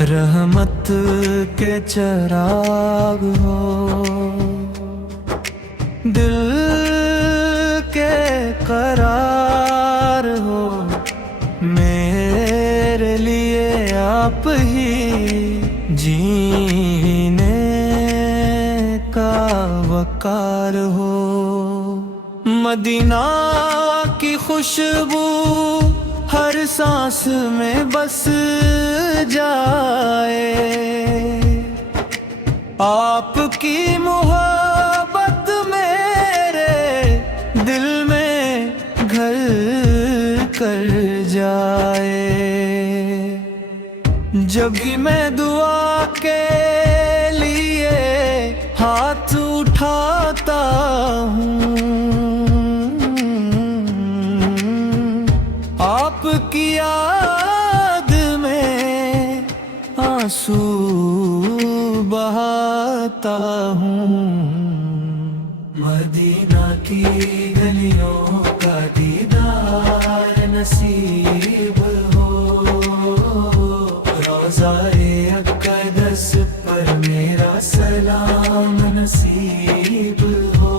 रहमत के चराग हो, दिल के करार हो, मेरे लिए आप ही जीने का वकार हो। मदीना की खुशबू हर सांस में बस जाए, आपकी मोहब्बत मेरे दिल में घर कर जाए। जब भी मैं दुआ के लिए हाथ उठाता हूँ, आपकी याद में आंसू बहाता हूँ। मदीना की गलियों का दीदार नसीब हो, रोज़ाए अक़दस पर मेरा सलाम नसीब हो।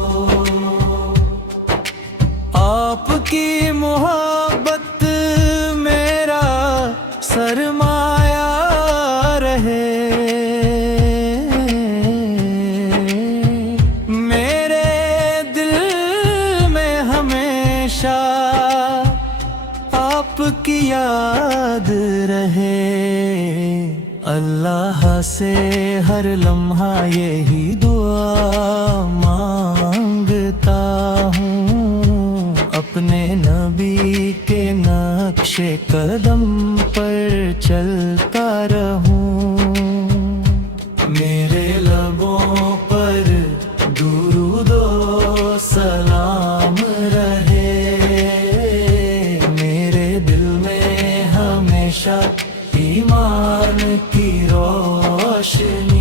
आपकी मोहब्बत मेरा सरमाया रहे, मेरे दिल में हमेशा आपकी याद रहे। अल्लाह से हर लम्हा यही दुआ मांगता हूँ, अपने नबी के नक्शे कदम पर चलता रहूं। मेरे लबों पर दुरूदो सलाम रहे, मेरे दिल में हमेशा ईमान की रोशनी